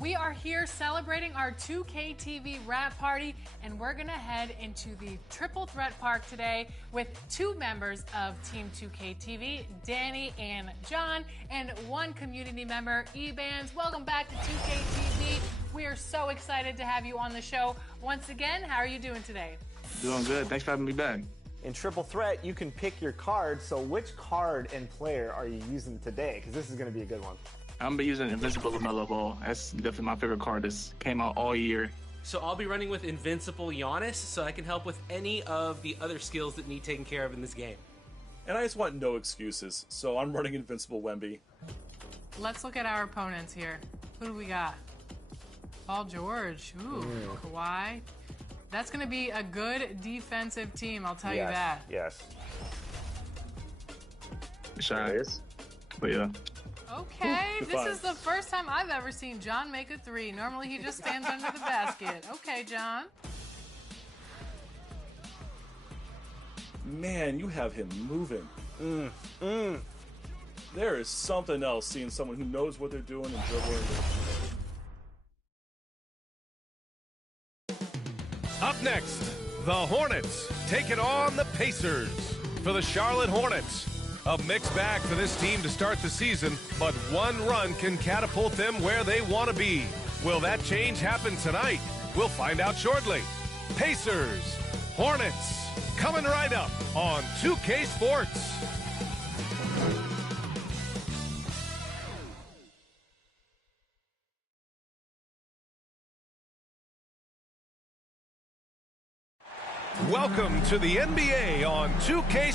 We are here celebrating our 2K TV wrap party, and we're gonna head into the Triple Threat Park today with two members of Team 2K TV, Danny and John, and one community member, Ebans. Welcome back to 2K TV. We are so excited to have you on the show once again. How are you doing today? Doing good. Thanks for having me back. In Triple Threat, you can pick your card. So which card and player are you using today? Because this is going to be a good one. I'm going to be using Invincible LaMelo Ball. That's definitely my favorite card. This came out all year. So I'll be running with Invincible Giannis, so I can help with any of the other skills that need taken care of in this game. And I just want no excuses, so I'm running Invincible Wemby. Let's look at our opponents here. Who do we got? Paul George. Ooh, Kawhi. That's going to be a good defensive team, I'll tell you that. Yes. Shot. But yeah. Okay, this is the first time I've ever seen John make a three. Normally he just stands under the basket. Okay, John. Man, you have him moving. There is something else seeing someone who knows what they're doing and dribbling. Up next, the Hornets taking on the Pacers. For the Charlotte Hornets, a mixed bag for this team to start the season, but one run can catapult them where they want to be. Will that change happen tonight? We'll find out shortly. Pacers, Hornets, coming right up on 2K Sports. Welcome to the NBA on 2K.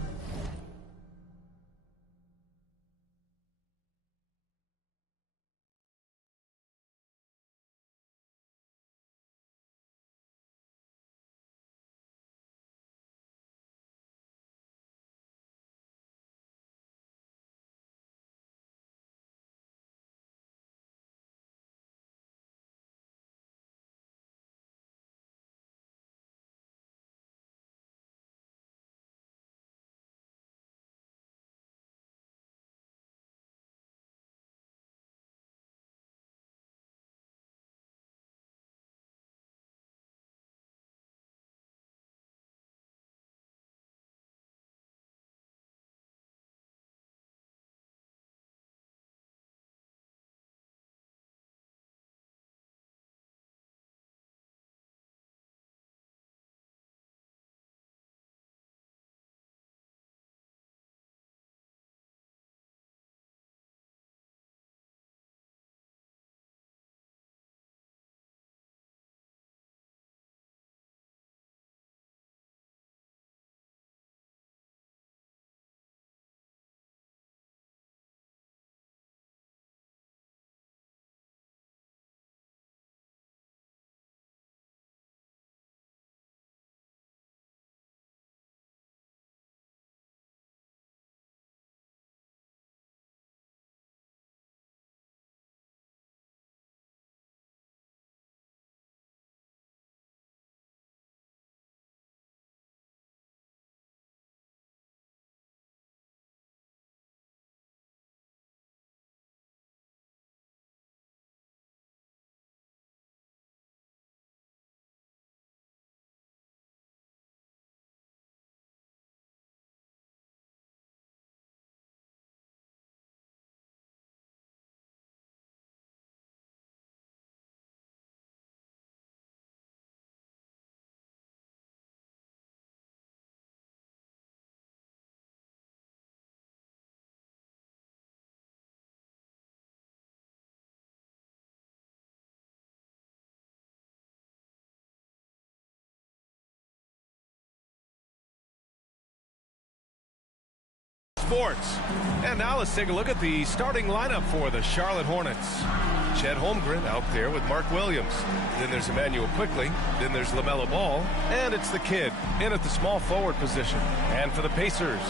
Sports. And now let's take a look at the starting lineup for the Charlotte Hornets. Chet Holmgren out there with Mark Williams. Then there's Emmanuel Quickly. Then there's LaMelo Ball. And it's the kid in at the small forward position. And for the Pacers,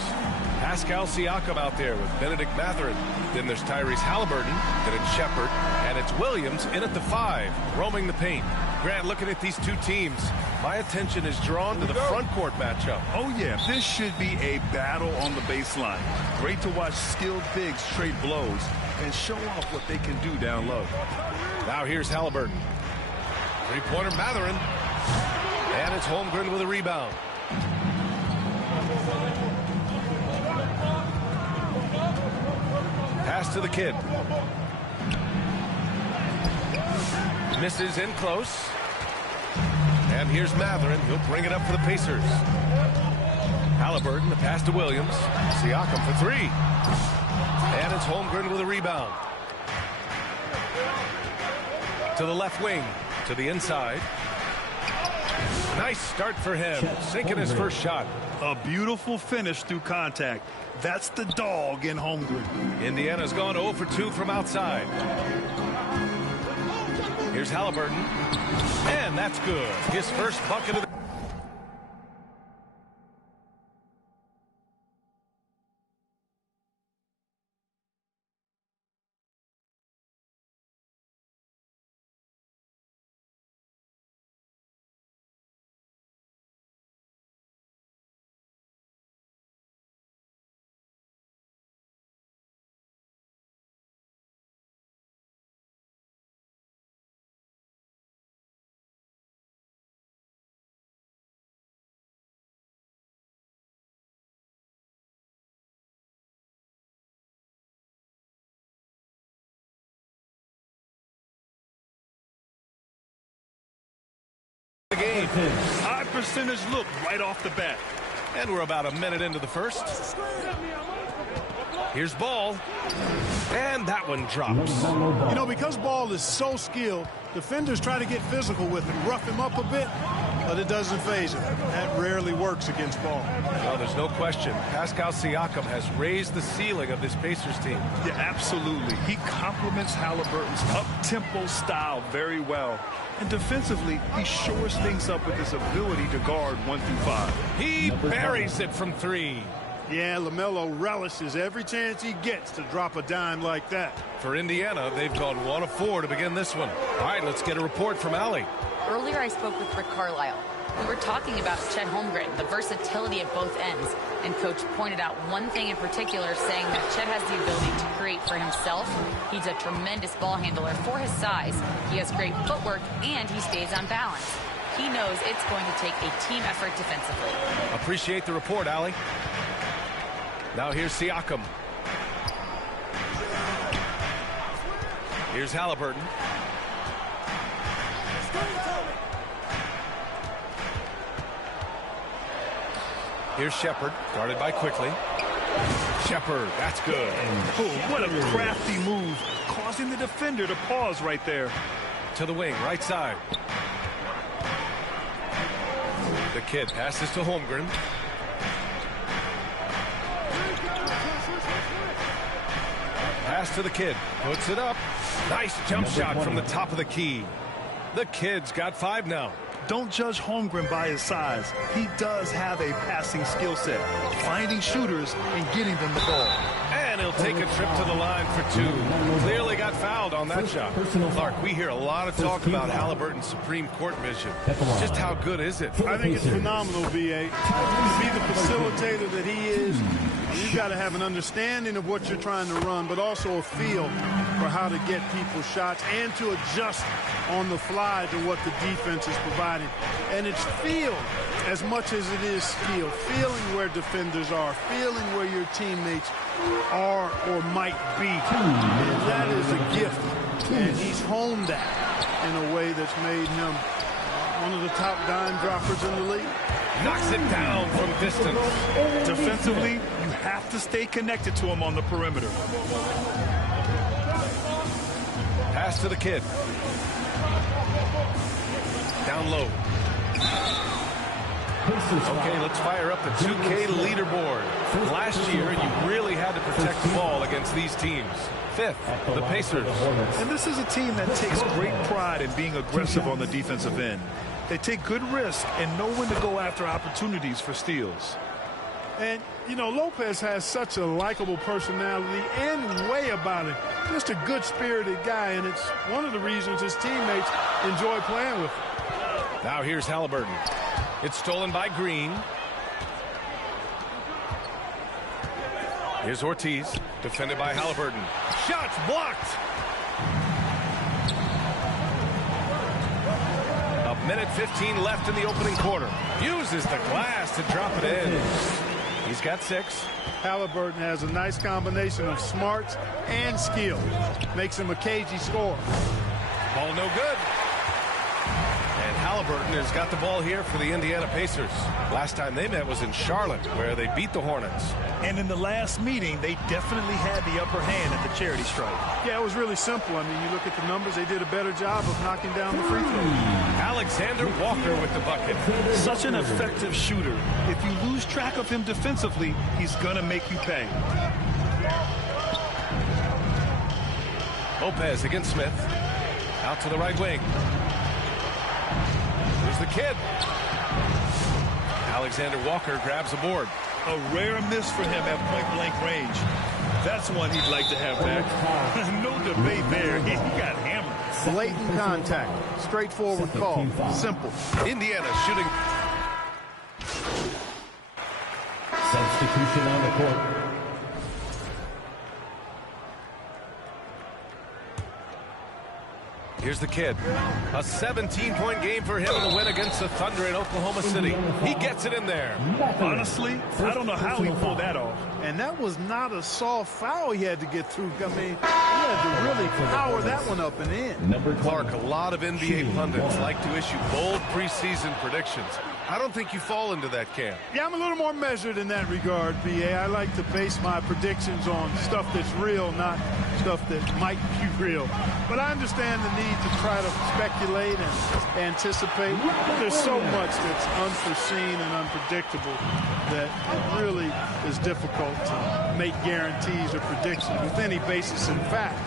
Pascal Siakam out there with Benedict Mathurin. Then there's Tyrese Halliburton. Then it's Shepard. And it's Williams in at the 5, roaming the paint. Grant, looking at these two teams, my attention is drawn to the front court matchup. Oh yeah, this should be a battle on the baseline. Great to watch skilled bigs trade blows. and show off what they can do down low. Now here's Halliburton. Three-pointer Matherin. And it's Holmgren with a rebound. Pass to the kid. Misses in close. And here's Matherin. He'll bring it up for the Pacers. Halliburton, the pass to Williams. Siakam for three. And it's Holmgren with a rebound. To the left wing. To the inside. Nice start for him. Sinking his first shot. A beautiful finish through contact. That's the dog in Holmgren. Indiana's gone 0 for 2 from outside. Here's Halliburton. And that's good. His first bucket of the game. High percentage look right off the bat. And we're about a minute into the first. Here's Ball. And that one drops. You know, because Ball is so skilled, defenders try to get physical with him, rough him up a bit, but it doesn't faze him. That rarely works against Ball. Well, there's no question. Pascal Siakam has raised the ceiling of this Pacers team. Yeah, absolutely. He complements Halliburton's up-tempo style very well. And defensively, he shores things up with his ability to guard 1 through 5. He buries it from three. Yeah, LaMelo relishes every chance he gets to drop a dime like that. For Indiana, they've gone 1 of 4 to begin this one. All right, let's get a report from Allie. Earlier, I spoke with Rick Carlisle. We were talking about Chet Holmgren, the versatility at both ends. And Coach pointed out one thing in particular, saying that Chet has the ability to create for himself. He's a tremendous ball handler for his size. He has great footwork, and he stays on balance. He knows it's going to take a team effort defensively. Appreciate the report, Allie. Now here's Siakam. Here's Halliburton. Here's Shepard, guarded by Quickly. Shepard, that's good. Oh, what a crafty move, causing the defender to pause right there. To the wing, right side. The kid passes to Holmgren. Pass to the kid, puts it up. Nice jump shot from the top of the key. The kid's got 5 now. Don't judge Holmgren by his size. He does have a passing skill set, finding shooters and getting them the ball. And he'll take a trip to the line for 2. Clearly got fouled on that shot. Clark, we hear a lot of talk about Halliburton's supreme court vision. Just how good is it? I think it's phenomenal, B.A. To be the facilitator that he is, you've got to have an understanding of what you're trying to run, but also a feel for how to get people's shots and to adjust on the fly to what the defense is providing. And it's feel as much as it is skill. Feeling where defenders are, feeling where your teammates are or might be. And that is a gift. And he's honed that in a way that's made him one of the top dime droppers in the league. Knocks it down from distance. Defensively, you have to stay connected to him on the perimeter. Pass to the kid. Down low. Okay, let's fire up the 2K leaderboard. Last year, you really had to protect the ball against these teams. 5th, the Pacers. And this is a team that takes great pride in being aggressive on the defensive end. They take good risks and know when to go after opportunities for steals. And, you know, Lopez has such a likable personality and way about him. Just a good-spirited guy, and it's one of the reasons his teammates enjoy playing with him. Now here's Halliburton. It's stolen by Green. Here's Ortiz, defended by Halliburton. Shots blocked. A minute 15 left in the opening quarter. Uses the glass to drop it in. He's got 6. Halliburton has a nice combination of smarts and skill. Makes him a cagey scorer. Ball no good. And Halliburton has got the ball here for the Indiana Pacers. Last time they met was in Charlotte, where they beat the Hornets. And in the last meeting, they definitely had the upper hand at the charity stripe. Yeah, it was really simple. I mean, you look at the numbers, they did a better job of knocking down the free throws. Alexander Walker with the bucket. Such an effective shooter. If you lose track of him defensively, he's going to make you pay. Lopez against Smith. Out to the right wing. Here's the kid. Alexander Walker grabs a board. A rare miss for him at point-blank range. That's one he'd like to have back. No debate there. He got hammered. Blatant contact. Straightforward call. Simple. Indiana shooting. Substitution on the court. Here's the kid. A 17-point game for him in the win against the Thunder in Oklahoma City. He gets it in there. Honestly, I don't know how he pulled that off. And that was not a soft foul he had to get through. I mean, he had to really power that one up and in. Clark, a lot of NBA pundits like to issue bold preseason predictions. I don't think you fall into that camp. Yeah, I'm a little more measured in that regard, BA. I like to base my predictions on stuff that's real, not stuff that might be real. But I understand the need to try to speculate and anticipate. There's so much that's unforeseen and unpredictable that it really is difficult to make guarantees or predictions with any basis in fact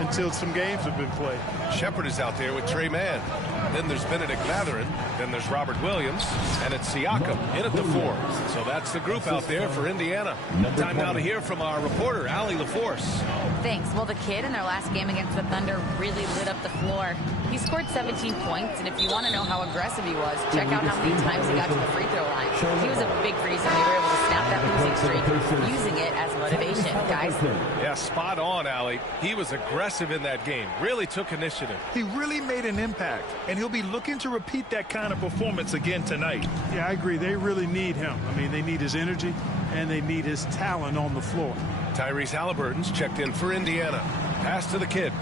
until some games have been played. Shepard is out there with Trey Mann. Then there's Benedict Mathurin. Then there's Robert Williams. And it's Siakam in at the 4. So that's the group out there for Indiana. Time now to hear from our reporter, Allie LaForce. Thanks. Well, the kid in their last game against the Thunder really lit up the floor. He scored 17 points, and if you want to know how aggressive he was, check out how many times he got to the free throw line. He was a big reason they were able to snap that losing streak, using it as motivation, guys. Yeah, spot on, Allie. He was aggressive in that game. Really took initiative. He really made an impact, and he'll be looking to repeat that kind of performance again tonight. Yeah, I agree. They really need him. I mean, they need his energy, and they need his talent on the floor. Tyrese Halliburton's checked in for Indiana. Pass to the kid.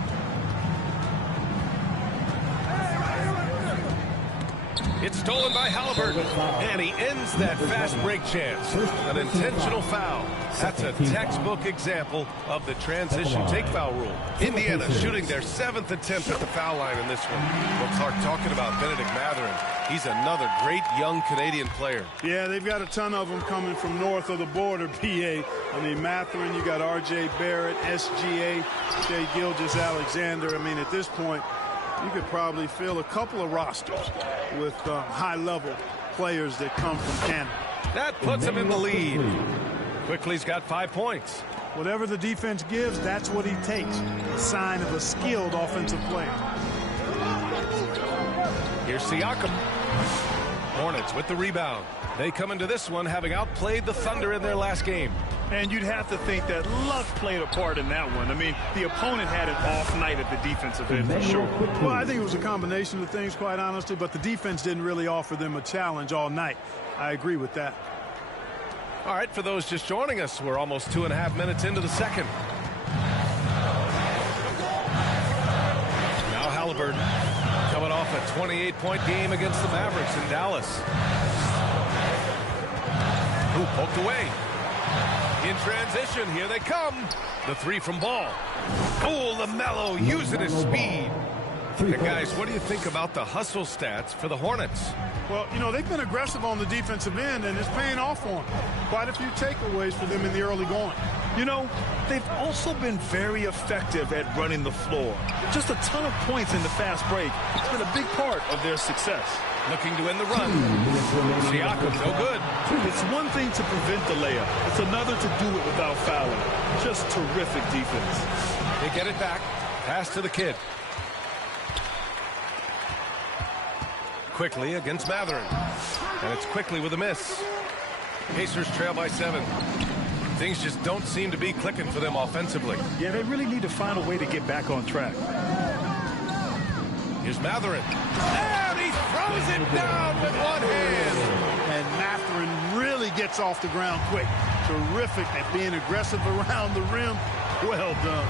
It's stolen by Halliburton, and he ends that fast break chance. An intentional foul. That's a textbook example of the transition take foul rule. Indiana shooting their 7th attempt at the foul line in this one. Well, Clark, talking about Benedict Mathurin, he's another great young Canadian player. Yeah, they've got a ton of them coming from north of the border, PA. I mean, Mathurin, you got R.J. Barrett, SGA, Shai Gilgeous-Alexander. I mean, at this point, you could probably fill a couple of rosters with high-level players that come from Canada. That puts him in the lead. Quickly's got 5 points. Whatever the defense gives, that's what he takes. A sign of a skilled offensive player. Here's Siakam. Hornets with the rebound. They come into this one having outplayed the Thunder in their last game. And you'd have to think that luck played a part in that one. I mean, the opponent had an off night at the defensive end for sure. Well, I think it was a combination of things, quite honestly, but the defense didn't really offer them a challenge all night. I agree with that. All right, for those just joining us, we're almost 2.5 minutes into the second. Now Halliburton coming off a 28-point game against the Mavericks in Dallas. Who poked away. In transition, here they come. The 3 from Ball. Oh, LaMelo using his speed. And guys, what do you think about the hustle stats for the Hornets? Well, you know, they've been aggressive on the defensive end, and it's paying off for them. Quite a few takeaways for them in the early going. You know, they've also been very effective at running the floor. Just a ton of points in the fast break. It's been a big part of their success. Looking to win the run. Siakam, no good. It's one thing to prevent the layup. It's another to do it without fouling. Just terrific defense. They get it back. Pass to the kid. Quickly against Mathurin. And it's Quickly with a miss. Pacers trail by 7. Things just don't seem to be clicking for them offensively. Yeah, they really need to find a way to get back on track. Here's Matherin. And he throws it down with one hand. And Matherin really gets off the ground quick. Terrific at being aggressive around the rim. Well done.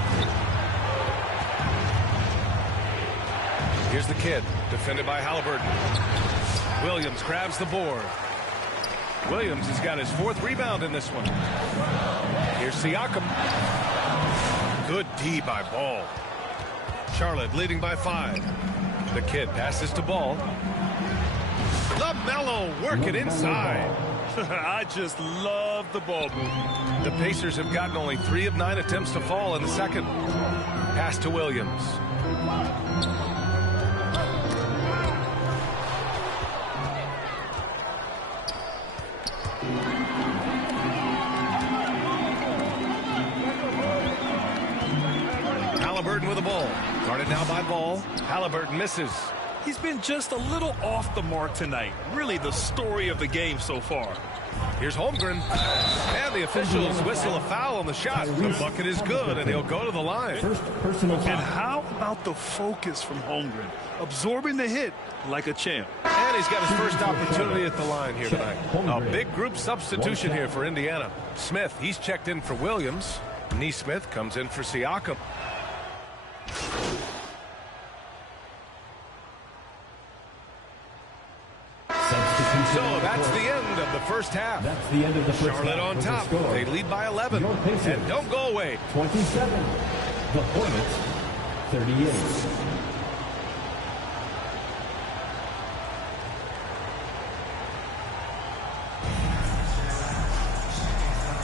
Here's the kid, defended by Halliburton. Williams grabs the board. Williams has got his 4th rebound in this one. Here's Siakam. Good D by Ball. Charlotte leading by 5. The kid passes to Ball. LaMelo working inside. I just love the ball movement. The Pacers have gotten only 3 of 9 attempts to fall in the second. Pass to Williams. Halliburton with the ball. Guarded now by Ball. Halliburton misses. He's been just a little off the mark tonight. Really the story of the game so far. Here's Holmgren. And the officials whistle a foul on the shot. The bucket is good, and he'll go to the line. And how about the focus from Holmgren? Absorbing the hit like a champ. And he's got his first opportunity at the line here tonight. A big group substitution here for Indiana. Smith, he's checked in for Williams. Neesmith comes in for Siakam. So that's the end of the first half. That's the end of the first Charlotte half. on top. They lead by 11. And don't go away. 27. The Hornets, 38.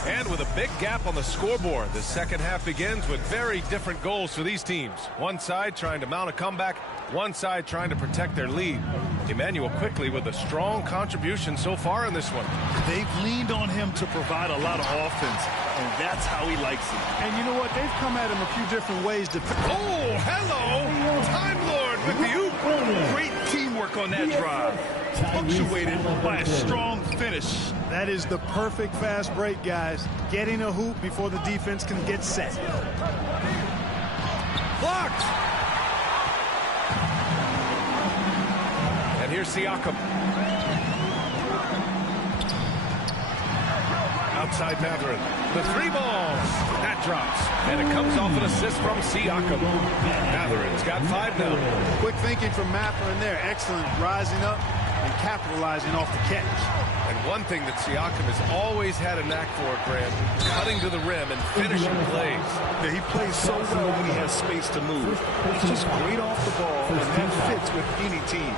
And with a big gap on the scoreboard, the second half begins with very different goals for these teams. One side trying to mount a comeback, one side trying to protect their lead. Emmanuel quickly with a strong contribution so far in this one. They've leaned on him to provide a lot of offense, and that's how he likes it. And you know what? They've come at him a few different ways to... Oh, hello! Time Lord with you. Great teamwork on that drive. Punctuated by a strong finish. That is the perfect fast break, guys. Getting a hoop before the defense can get set. Blocked! And here's Siakam. Outside Matherin. The 3 ball. That drops. And it comes off an assist from Siakam. Matherin's got 5 now. Quick thinking from Matherin there. Excellent. Rising up and capitalizing off the catch. And one thing that Siakam has always had a knack for, Grant, cutting to the rim and finishing plays. Yeah, he plays so well when he has space to move. He's just great off the ball, and that fits with any team.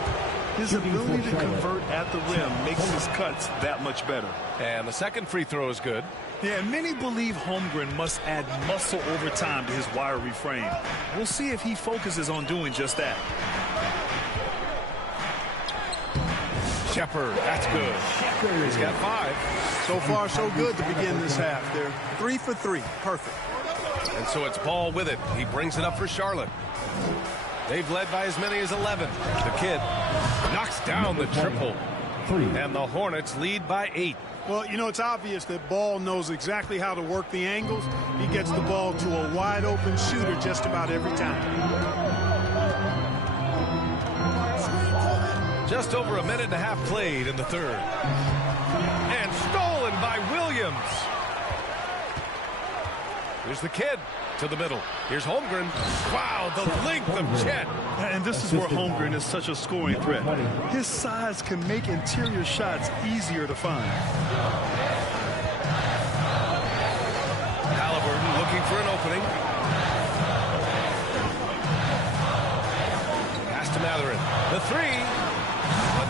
His ability to convert at the rim makes his cuts that much better. And the second free throw is good. Yeah, many believe Holmgren must add muscle over time to his wiry frame. We'll see if he focuses on doing just that. Shepard, that's good. He's got 5. So far, so good to begin this half. They're 3 for 3. Perfect. And so it's Ball with it. He brings it up for Charlotte. They've led by as many as 11. The kid knocks down the triple. And the Hornets lead by 8. Well, you know, it's obvious that Ball knows exactly how to work the angles. He gets the ball to a wide-open shooter just about every time. Just over a minute and a half played in the third. And stolen by Williams. Here's the kid to the middle. Here's Holmgren. Wow, the length of Chet. And this is where Holmgren is such a scoring threat. His size can make interior shots easier to find. Halliburton looking for an opening. Pass to Matherin. The 3.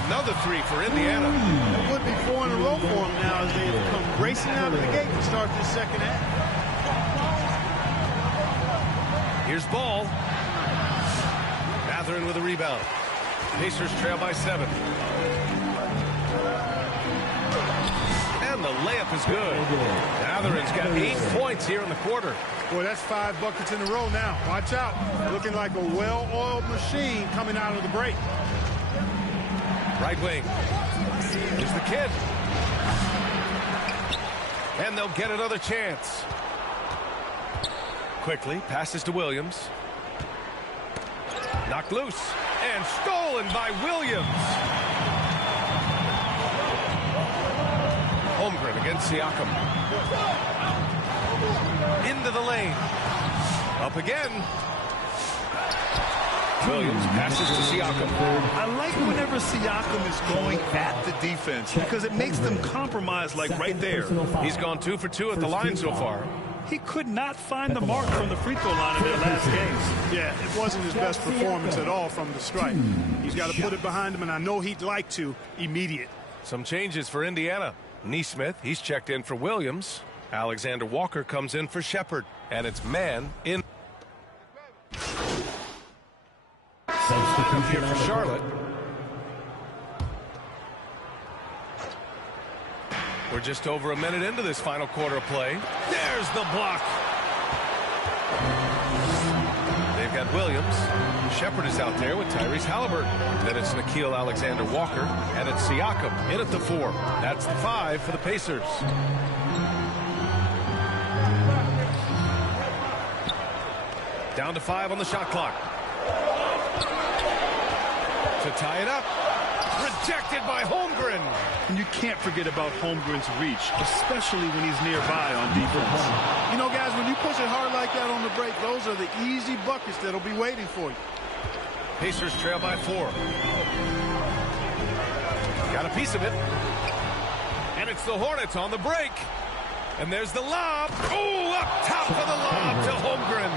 Another 3 for Indiana. It would be 4 in a row for him now as they come racing out of the gate to start this second half. Here's Ball. Matherin with a rebound. Pacers trail by 7. And the layup is good. Matherin's got 8 points here in the quarter. Boy, that's 5 buckets in a row now. Watch out. Looking like a well-oiled machine coming out of the break. Right wing. Here's the kid. And they'll get another chance. Quickly passes to Williams. Knocked loose and stolen by Williams. Holmgren against Siakam. Into the lane. Up again. Williams passes to Siakam. I like whenever Siakam is going at the defense because it makes them compromise like right there. He's gone 2 for 2 at the line so far. He could not find the mark from the free throw line in their last games. Yeah, it wasn't his best performance at all from the stripe. He's got to put it behind him, and I know he'd like to immediate. Some changes for Indiana. Neesmith, he's checked in for Williams. Alexander Walker comes in for Shepard. And it's man in. Here for Charlotte. We're just over a minute into this final quarter of play. There's the block. They've got Williams. Shepard is out there with Tyrese Halliburton. Then it's Nickeil Alexander-Walker. And it's Siakam in at the 4. That's the 5 for the Pacers. Down to 5 on the shot clock. To tie it up. Rejected by Holmgren. And you can't forget about Holmgren's reach, especially when he's nearby on defense. You know, guys, when you push it hard like that on the break, those are the easy buckets that'll be waiting for you. Pacers trail by 4. Got a piece of it. And it's the Hornets on the break. And there's the lob. Oh, up top for the lob to Holmgren.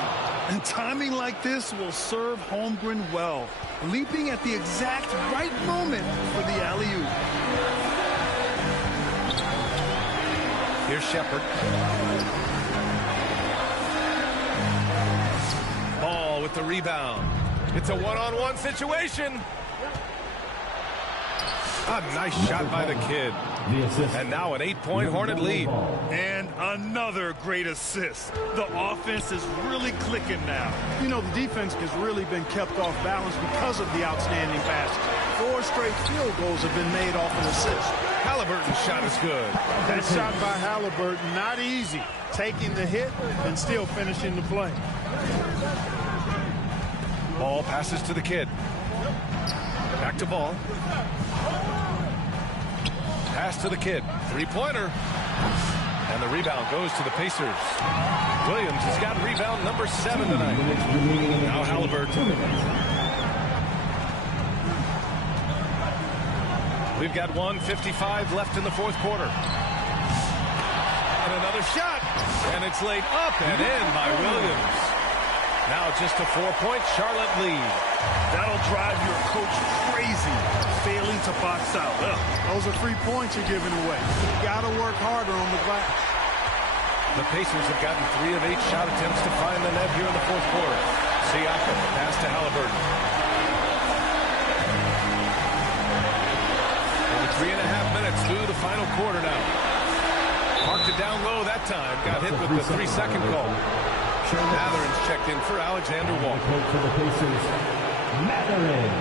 And timing like this will serve Holmgren well, leaping at the exact right moment for the alley-oop. Here's Shepard. Ball with the rebound. It's a one-on-one situation. A nice shot by the kid. And now an 8-point Hornet lead. And another great assist. The offense is really clicking now. You know, the defense has really been kept off balance because of the outstanding passes. 4 straight field goals have been made off an assist. Halliburton's shot is good. That shot by Halliburton, not easy. Taking the hit and still finishing the play. Ball passes to the kid. Back to Ball. Pass to the kid. 3-pointer. And the rebound goes to the Pacers. Williams has got rebound number 7 tonight. Now Halliburton. We've got 1:55 left in the 4th quarter. And another shot. And it's laid up and in by Williams. Now just a 4-point Charlotte lead. That'll drive your coach crazy, failing to box out. Those are 3 points you're giving away. You got to work harder on the glass. The Pacers have gotten 3 of 8 shot attempts to find the net here in the 4th quarter. Siakam, pass to Halliburton. Over 3.5 minutes through the final quarter now. Parked it down low that time. Got hit with the 3-second call. Matherin's checked in for Alexander Walker. For the Pacers, Matherin.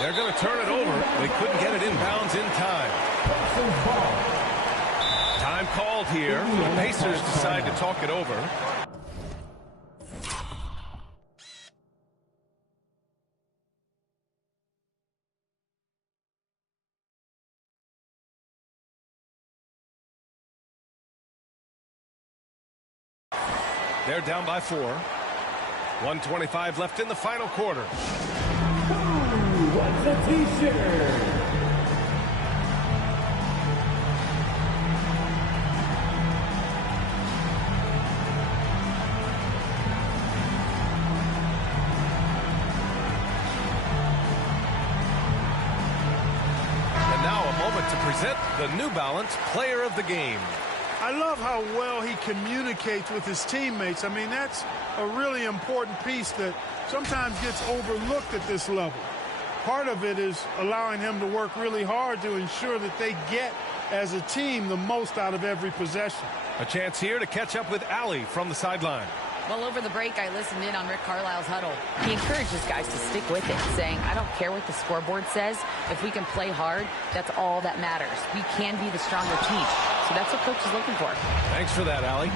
They're going to turn it over. They couldn't get it inbounds in time. Time called here. The Pacers decide to talk it over. They're down by 4. 1:25 left in the final quarter. What's a t-shirt? And now a moment to present the New Balance Player of the Game. I love how well he communicates with his teammates. I mean, that's a really important piece that sometimes gets overlooked at this level. Part of it is allowing him to work really hard to ensure that they get, as a team, the most out of every possession. A chance here to catch up with Allie from the sideline. Well, over the break, I listened in on Rick Carlisle's huddle. He encourages guys to stick with it, saying, I don't care what the scoreboard says. If we can play hard, that's all that matters. We can be the stronger team. So that's what coach is looking for. Thanks for that, Allie.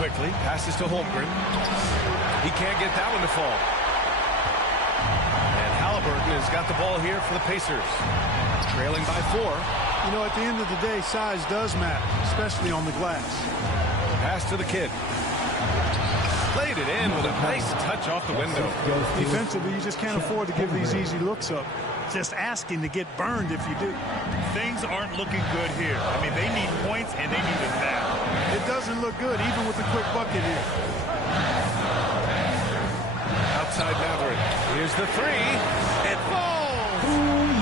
Quickly, passes to Holmgren. He can't get that one to fall. And Halliburton has got the ball here for the Pacers. Trailing by 4. You know, at the end of the day, size does matter, especially on the glass. Pass to the kid. Played it in with a nice touch off the window. Defensively, you just can't afford to give these easy looks up. Just asking to get burned if you do. Things aren't looking good here. I mean, they need points, and they need it now. It doesn't look good, even with the quick bucket here. Outside Maverick. Here's the 3. It falls!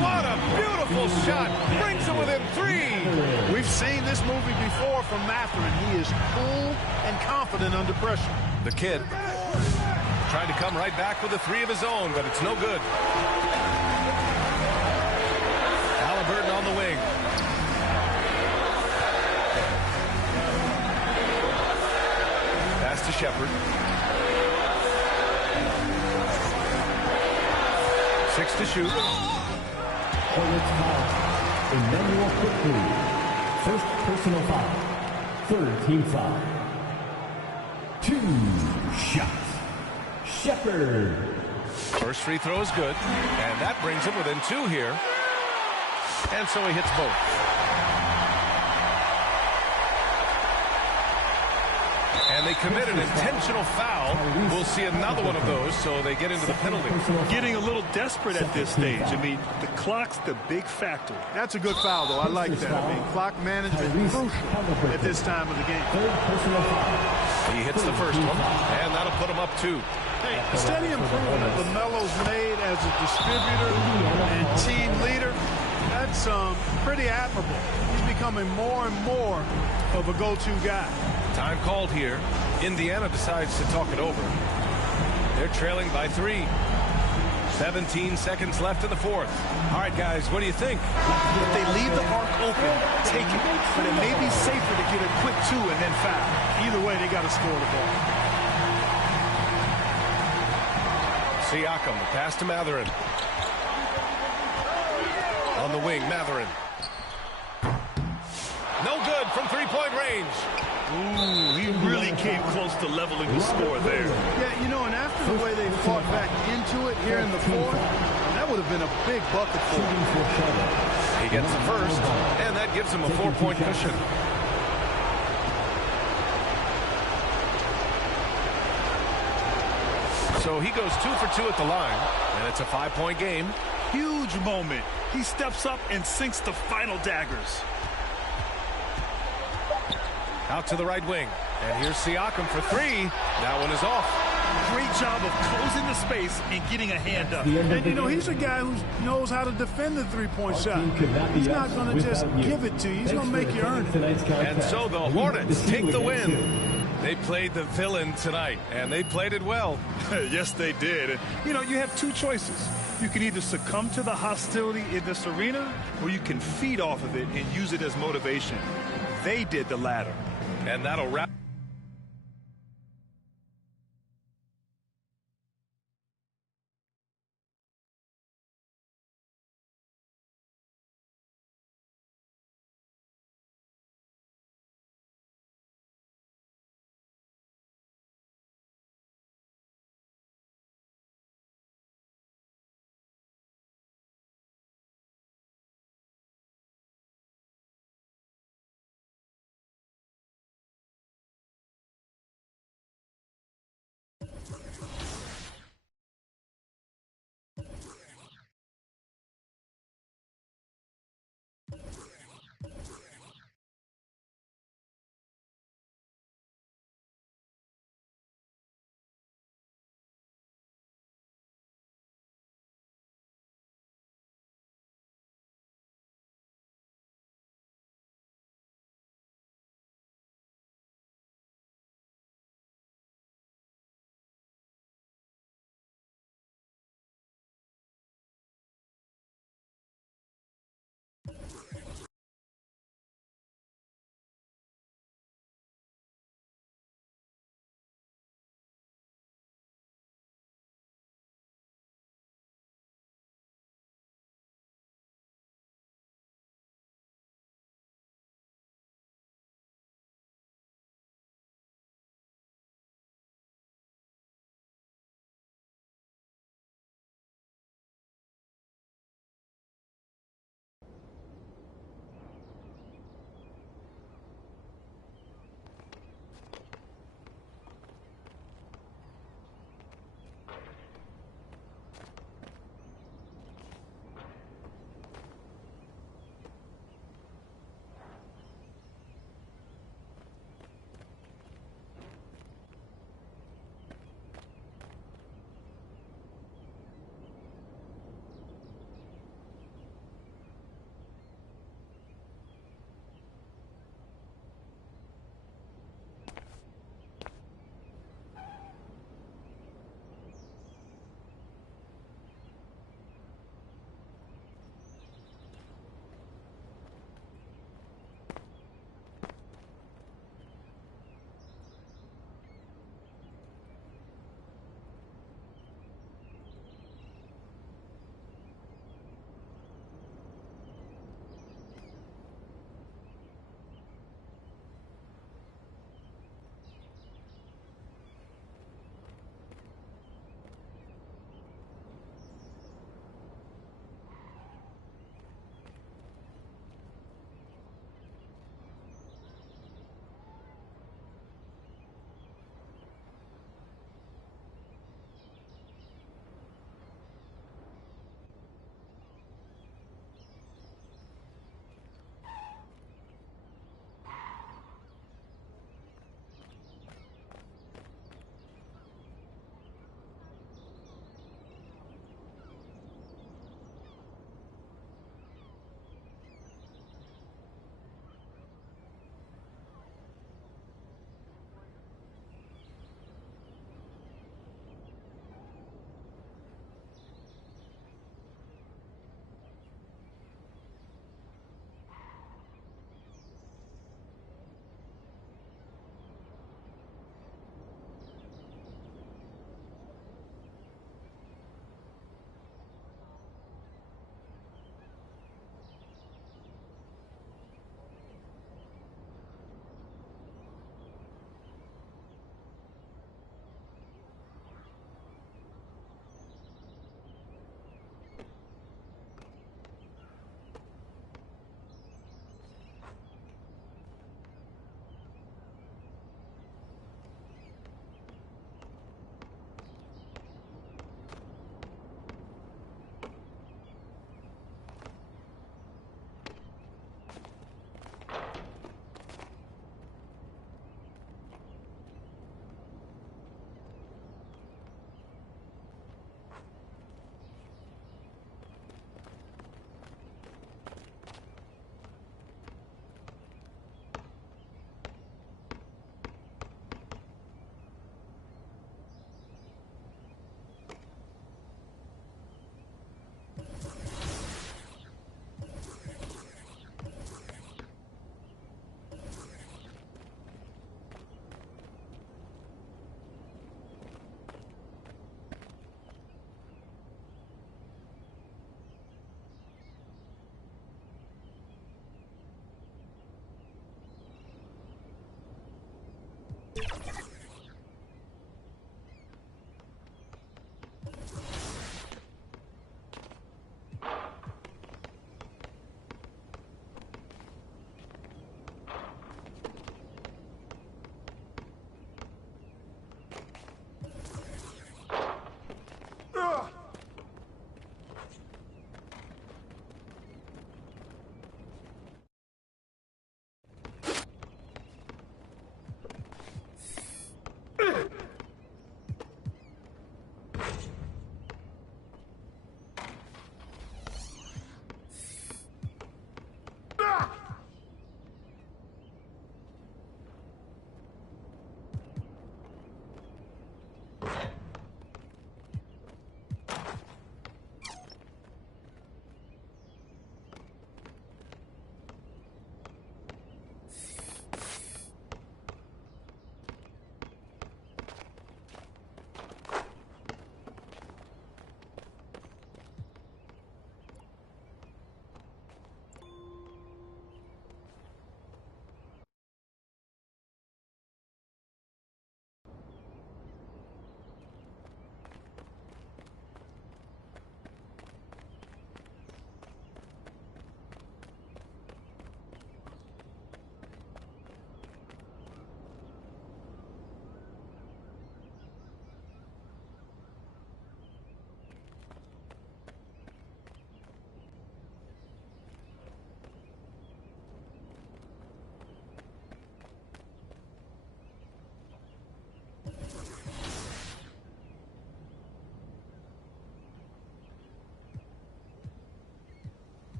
What a beautiful shot. Brings it within 3. We've seen this movie before from Matherin. He is cool and confident under pressure. The kid trying to come right back with a 3 of his own, but it's no good. Halliburton on the wing. Pass to Shepard. 6 to shoot. Hornets foul. Emmanuel quickly. First personal foul. Third team foul. 2 shots. Shepard. First free throw is good, and that brings him within 2 here. And so he hits both. And they commit an intentional foul. We'll see another one of those, so they get into the penalty. Getting a little desperate at this stage. I mean, the clock's the big factor. That's a good foul, though. I like that. I mean, clock management crucial at this time of the game. Third personal foul. He hits the first one, and that'll put him up 2. Hey, the steady improvement LaMelo's made as a distributor and team leader, that's pretty admirable. He's becoming more and more of a go-to guy. Time called here. Indiana decides to talk it over. They're trailing by 3. 17 seconds left in the 4th. All right, guys, what do you think? If they leave the arc open, take it. But it may be safer to get a quick 2 and then foul. Either way, they got to score the ball. Siakam, the pass to Matherin. On the wing, Matherin. No good from 3-point range. Ooh, he really came close to leveling the score there. Yeah, you know, and after the way they fought back into it here in the 4th, that would have been a big bucket for him. He gets the first, and that gives him a 4-point cushion. So he goes 2 for 2 at the line, and it's a 5-point game. Huge moment. He steps up and sinks the final daggers. Out to the right wing. And here's Siakam for 3. That one is off. Great job of closing the space and getting a hand up. And, you know, he's a guy who knows how to defend the 3-point shot. He's not going to just give it to you. He's going to make you earn it. And so the Hornets take the win. They played the villain tonight, and they played it well. Yes, they did. And, you know, you have 2 choices. You can either succumb to the hostility in this arena, or you can feed off of it and use it as motivation. They did the latter. And that'll wrap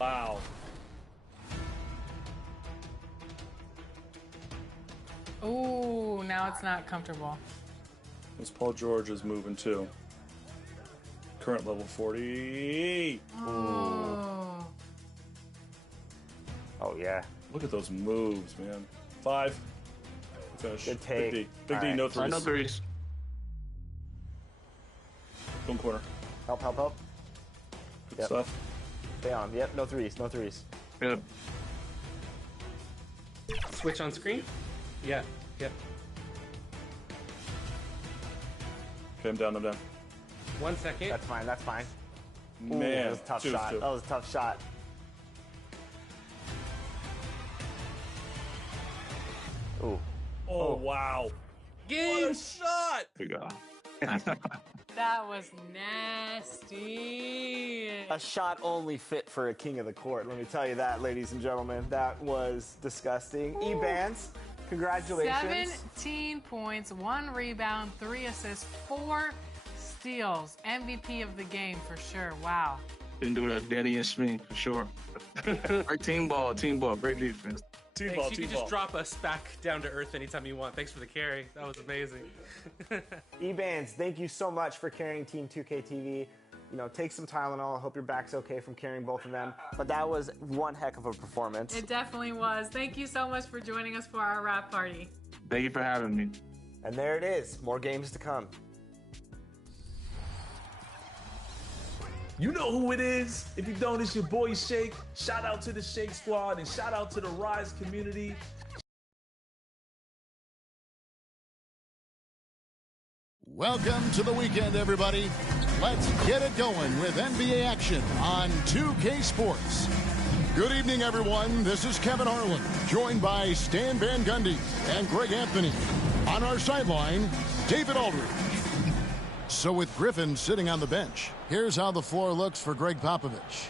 Wow. Ooh, now it's not comfortable. This Paul George is moving too. Current level 40. Oh. Oh, yeah. Look at those moves, man. 5. Finish. Good take. Big D. Big All D, right. no threes. No threes. One corner. Help, help, help. Good Yep. stuff. Stay on. Yep, no threes, no threes. Yep. Switch on screen? Yeah. Yep. Okay, I'm down, I'm down. 1 second. That's fine, that's fine. Ooh, Man, that was a tough 2-2. shot. That was a tough shot. Ooh. Oh, wow. Game. What a shot! Here we go. That was nasty. A shot only fit for a king of the court. Let me tell you that, ladies and gentlemen. That was disgusting. E-Bands, congratulations. 17 points, 1 rebound, 3 assists, 4 steals. MVP of the game for sure. Wow. Didn't do that Danny and Smith for sure. Great team ball, great defense. Team Thanks. ball, You team can ball. just drop us back down to earth anytime you want. Thanks for the carry. That was amazing. E-Bands, thank you so much for carrying Team 2K TV. You know, take some Tylenol. I hope your back's okay from carrying both of them. But that was one heck of a performance. It definitely was. Thank you so much for joining us for our wrap party. Thank you for having me. And there it is. More games to come. You know who it is. If you don't, it's your boy Shake. Shout out to the Shake Squad and shout out to the Rise community. Welcome to the weekend, everybody. Let's get it going with NBA action on 2K Sports. Good evening, everyone. This is Kevin Harlan, joined by Stan Van Gundy and Greg Anthony. On our sideline, David Aldridge. So with Griffin sitting on the bench, here's how the floor looks for Greg Popovich.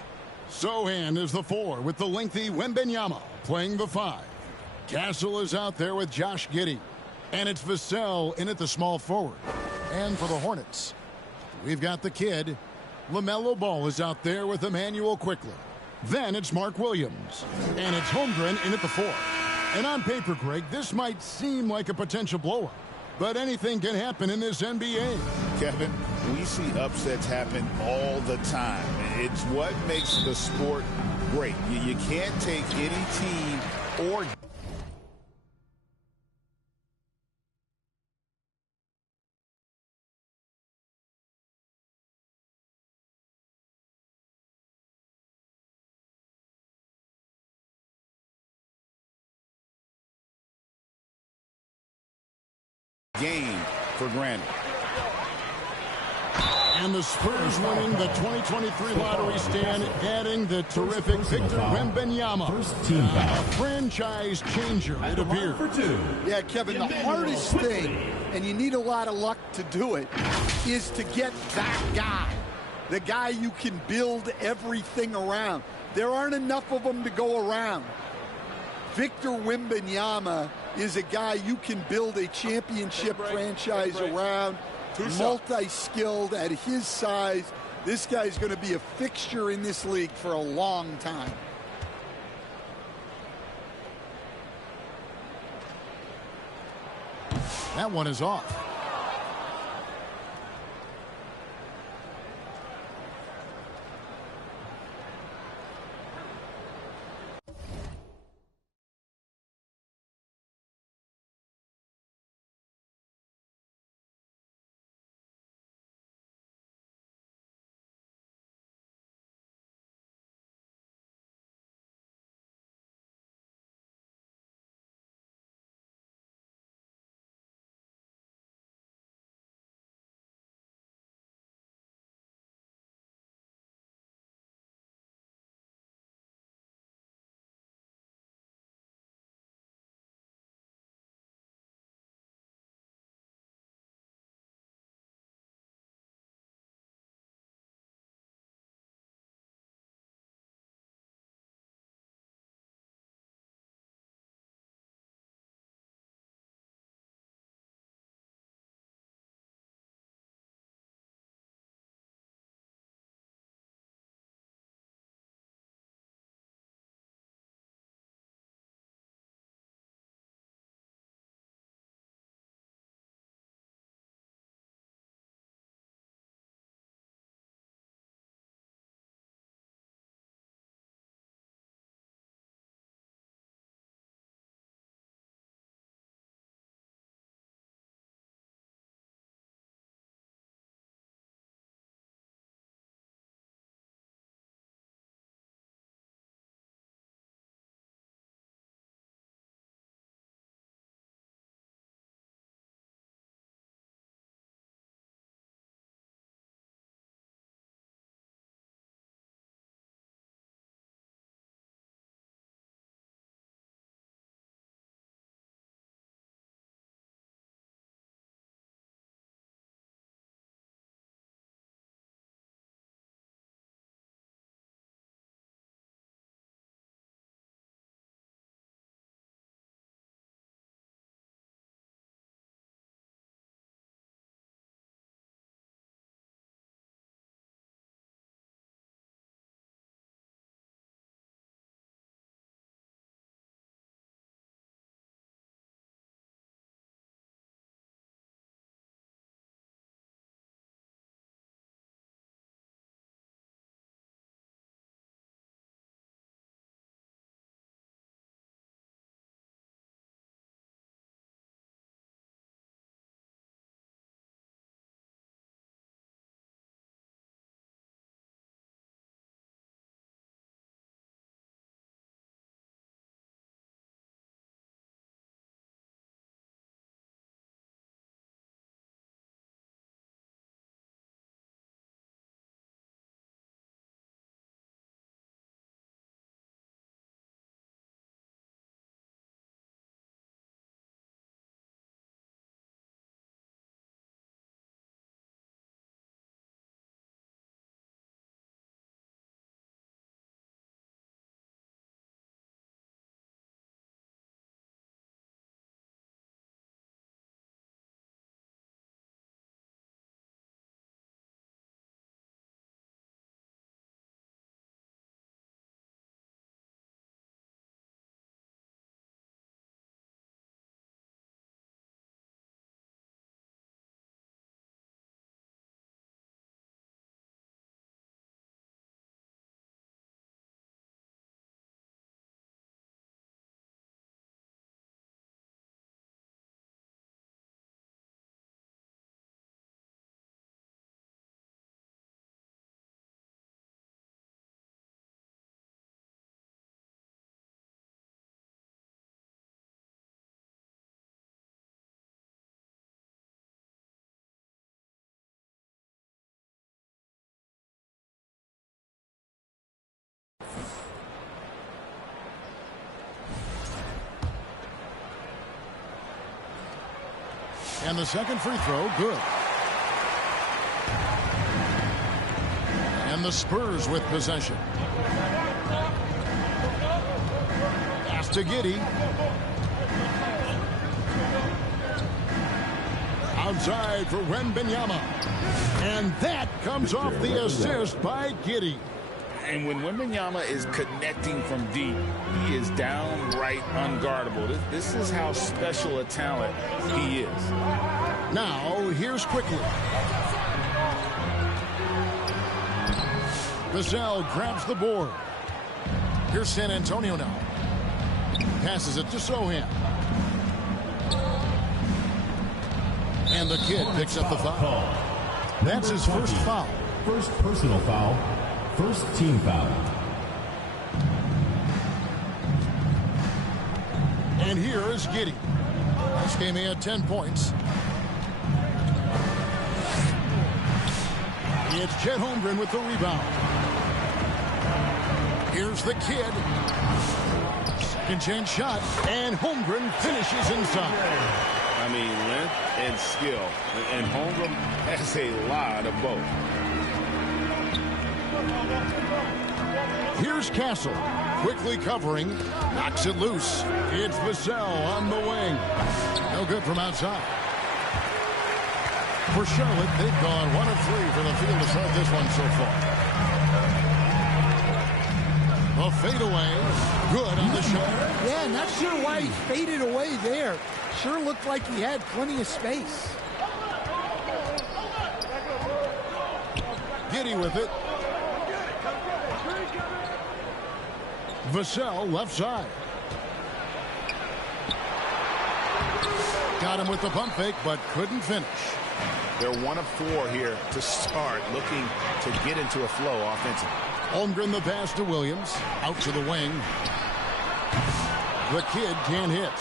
Sohan is the 4 with the lengthy Wembenyama playing the 5. Castle is out there with Josh Giddey. And it's Vassell in at the small forward. And for the Hornets, we've got the kid. LaMelo Ball is out there with Emmanuel Quickly. Then it's Mark Williams. And it's Holmgren in at the 4. And on paper, Greg, this might seem like a potential blowout. But anything can happen in this NBA. Kevin, we see upsets happen all the time. It's what makes the sport great. You can't take any team or game for granted. And the Spurs winning the 2023 lottery stand, adding the terrific Victor Wembanyama. A franchise changer, it appears. Yeah, Kevin, the hardest thing, and you need a lot of luck to do it, is to get that guy. The guy you can build everything around. There aren't enough of them to go around. Victor Wembanyama is a guy you can build a championship franchise around. Multi-skilled at his size. This guy's going to be a fixture in this league for a long time. That one is off. And the second free throw, good. And the Spurs with possession. Pass to Giddey. Outside for Wembanyama. And that comes off the assist by Giddey. And when Wembanyama is connecting from deep, he is downright unguardable. This is how special a talent he is. Now, here's Quickly. Vassell grabs the board. Here's San Antonio now. Passes it to Sohan. And the kid picks up the foul. That's his first foul. First personal foul. First team foul. And here is Giddey. This game he had 10 points. It's Chet Holmgren with the rebound. Here's the kid. Second chance shot. And Holmgren finishes inside. I mean, length and skill. And Holmgren has a lot of both. Here's Castle, quickly covering, knocks it loose. It's Vassell on the wing. No good from outside. For Charlotte, they've gone 1 of 3 from the field to start this one so far. A fadeaway, good on the shot. Yeah, not sure why he faded away there. Sure looked like he had plenty of space. Giddey with it. Vassell left side. Got him with the pump fake, but couldn't finish. They're 1 of 4 here to start, looking to get into a flow offensively. Holmgren the pass to Williams. Out to the wing. The kid can't hit.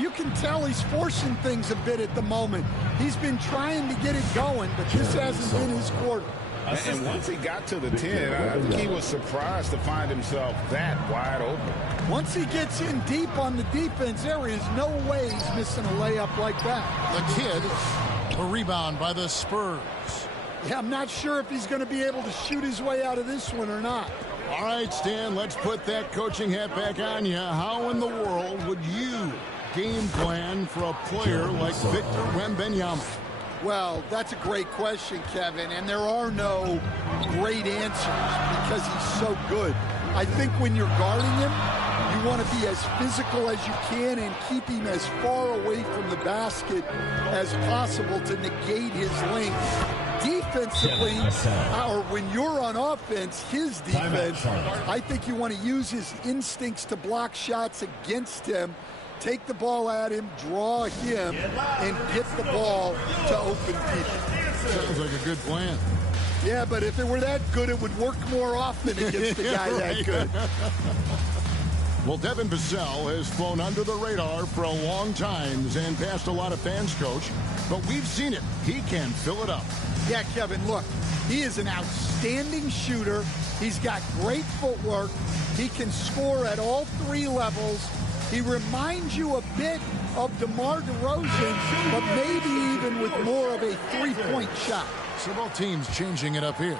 You can tell he's forcing things a bit at the moment. He's been trying to get it going, but this hasn't been his quarter. And once he got to the 10, I think he was surprised to find himself that wide open. Once he gets in deep on the defense, there is no way he's missing a layup like that. The kid, a rebound by the Spurs. Yeah, I'm not sure if he's going to be able to shoot his way out of this one or not. All right, Stan, let's put that coaching hat back on you. How in the world would you game plan for a player like Victor Wembanyama? Well, that's a great question, Kevin, and there are no great answers because he's so good. I think when you're guarding him, you want to be as physical as you can and keep him as far away from the basket as possible to negate his length. Defensively, or when you're on offense, his defense, I think you want to use his instincts to block shots against him, take the ball at him, draw him, and get the ball to open people. Sounds like a good plan. Yeah, but if it were that good, it would work more often against a guy that good. Well, Devin Vassell has flown under the radar for a long time and passed a lot of fans, Coach. But we've seen it. He can fill it up. Yeah, Kevin, look, he is an outstanding shooter. He's got great footwork. He can score at all 3 levels. He reminds you a bit of DeMar DeRozan, but maybe even with more of a 3-point shot. So both teams changing it up here.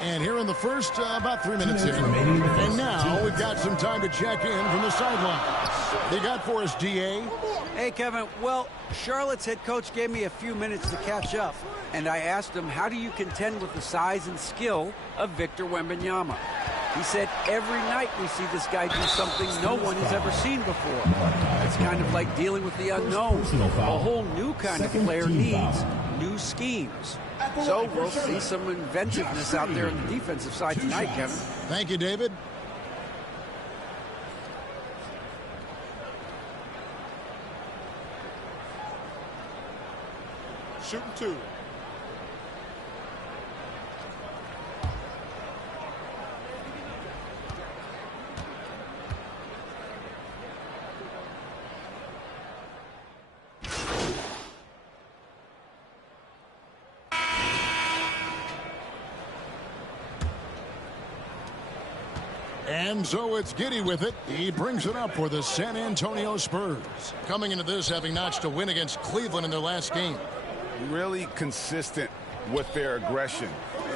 And here in the first, about 3 minutes in. And now we've got some time to check in from the sidelines. They got for us, D.A. Hey, Kevin. Well, Charlotte's head coach gave me a few minutes to catch up. And I asked him, how do you contend with the size and skill of Victor Wembanyama? He said, every night we see this guy do something no one has ever seen before. It's kind of like dealing with the unknown. A whole new kind of player needs new schemes. So we'll see some inventiveness out there on the defensive side tonight, Kevin. Thank you, David. Shooting 2. And so it's Giddey with it. He brings it up for the San Antonio Spurs. Coming into this, having notched a win against Cleveland in their last game. Really consistent with their aggression.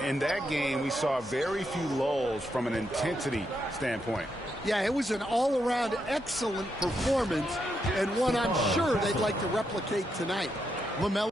In that game, we saw very few lulls from an intensity standpoint. Yeah, it was an all-around excellent performance, and one I'm sure they'd like to replicate tonight. LaMelo.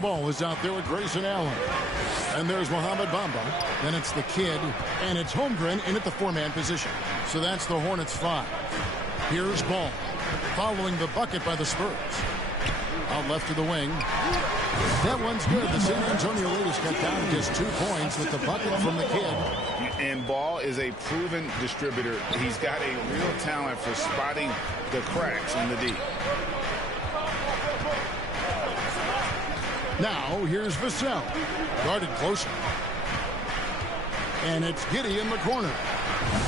Ball is out there with Grayson Allen. And there's Mohamed Bamba. Then it's the kid. And it's Holmgren in at the four-man position. So that's the Hornets 5. Here's Ball. Following the bucket by the Spurs. Out left to the wing. That one's good. The San Antonio Raiders cut down just 2 points with the bucket from the kid. And Ball is a proven distributor. He's got a real talent for spotting the cracks in the D. Now, here's Vassell. Guarded closer. And it's Giddey in the corner.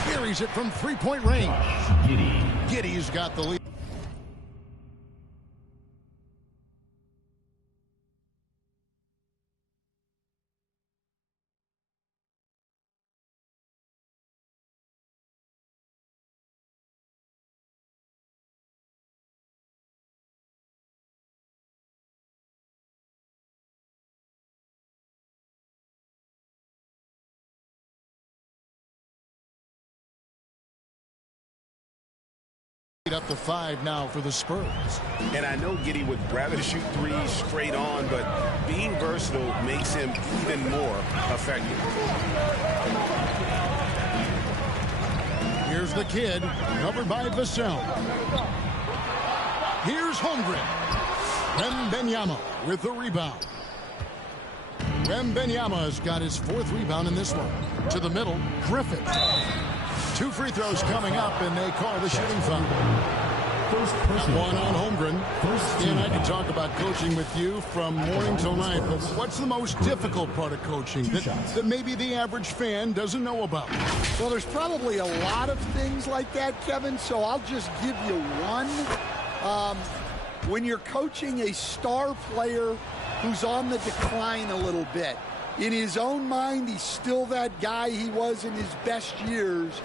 Carries it from three-point range. Giddey's got the lead. Up to 5 now for the Spurs. And I know Giddey would rather shoot threes straight on, but being versatile makes him even more effective. Here's the kid, covered by Vassell. Here's Holmgren. Wembanyama with the rebound. Wembanyama's got his 4th rebound in this one. To the middle, Griffith. 2 free throws coming up, and they call the shooting foul. One on Holmgren. And I can talk about coaching with you from morning till night, but what's the most difficult part of coaching that maybe the average fan doesn't know about? Well, there's probably a lot of things like that, Kevin, so I'll just give you one. When you're coaching a star player who's on the decline a little bit, in his own mind, he's still that guy he was in his best years,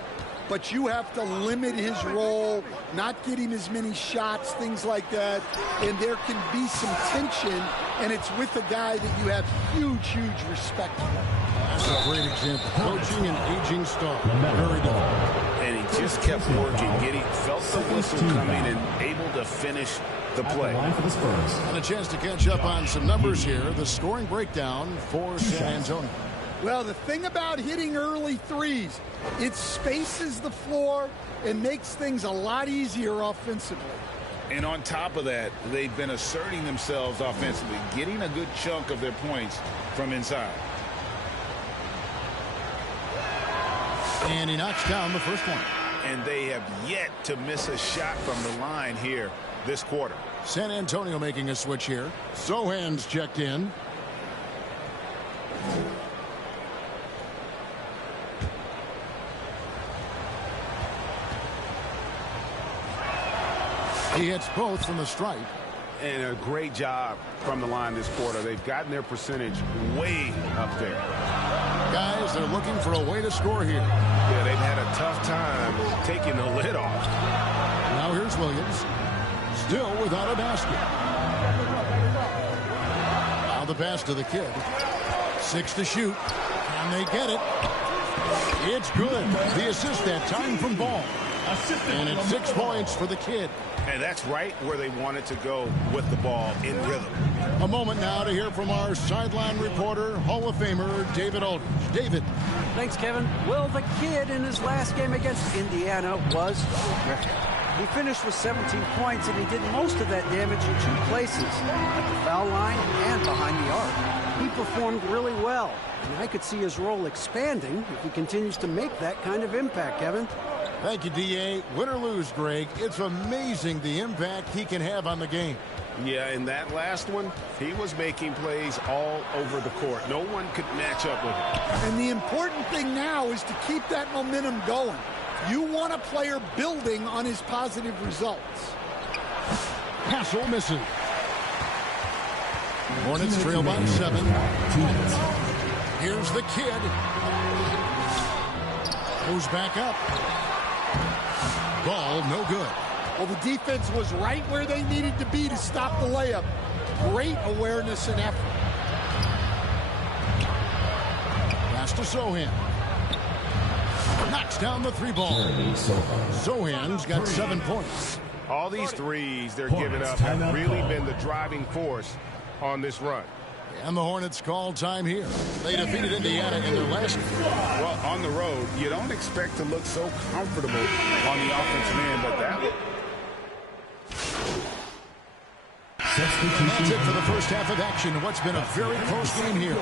but you have to limit his role, not get him as many shots, things like that, and there can be some tension, and it's with a guy that you have huge, huge respect for. That's a great example. Coaching an aging star. Very good. And he just kept working. Giddey felt the whistle coming and able to finish the play. And a chance to catch up on some numbers here. The scoring breakdown for San Antonio. Well, the thing about hitting early threes, it spaces the floor and makes things a lot easier offensively. And on top of that, they've been asserting themselves offensively, getting a good chunk of their points from inside. And he knocks down the first one. And they have yet to miss a shot from the line here this quarter. San Antonio making a switch here. Sohan's checked in. He hits both from the stripe. And a great job from the line this quarter. They've gotten their percentage way up there. Guys, they're looking for a way to score here. Yeah, they've had a tough time taking the lid off. Now here's Williams. Still without a basket. Now the pass to the kid. 6 to shoot. Can they get it? It's good. The assist that time from Ball. And it's 6 points for the kid. And that's right where they wanted to go with the ball in rhythm. A moment now to hear from our sideline reporter, Hall of Famer David Aldridge. David. Thanks, Kevin. Well, the kid in his last game against Indiana was terrific. He finished with 17 points, and he did most of that damage in 2 places, at the foul line and behind the arc. he performed really well. And I could see his role expanding if he continues to make that kind of impact, Kevin. Thank you, D.A. Win or lose, Greg, it's amazing the impact he can have on the game. Yeah, in that last one, he was making plays all over the court. No one could match up with him. And the important thing now is to keep that momentum going. You want a player building on his positive results. Hassel misses. Hornets trail by 7. Here's the kid. Goes back up. Ball no good. Well, the defense was right where they needed to be to stop the layup. Great awareness and effort. Pass to Sohan. Knocks down the 3-ball. Sohan's got 7 points. All these threes they're giving up have really been the driving force on this run. And the Hornets call time here. They defeated Indiana in their last. Well, on the road, you don't expect to look so comfortable on the offensive end, but that. And that's it for the first half of action. What's been a very close game here.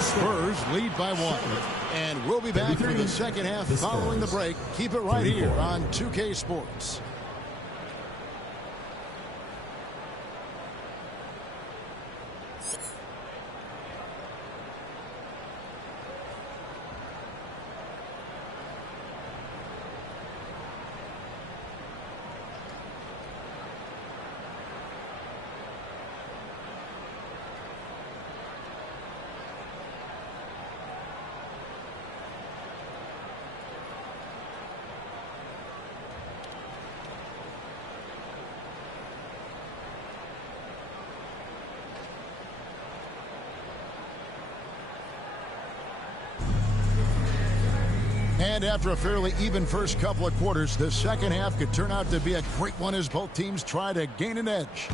Spurs lead by 1. And we'll be back for the second half following the break. Keep it right here on 2K Sports. And after a fairly even first couple of quarters, the second half could turn out to be a great one as both teams try to gain an edge.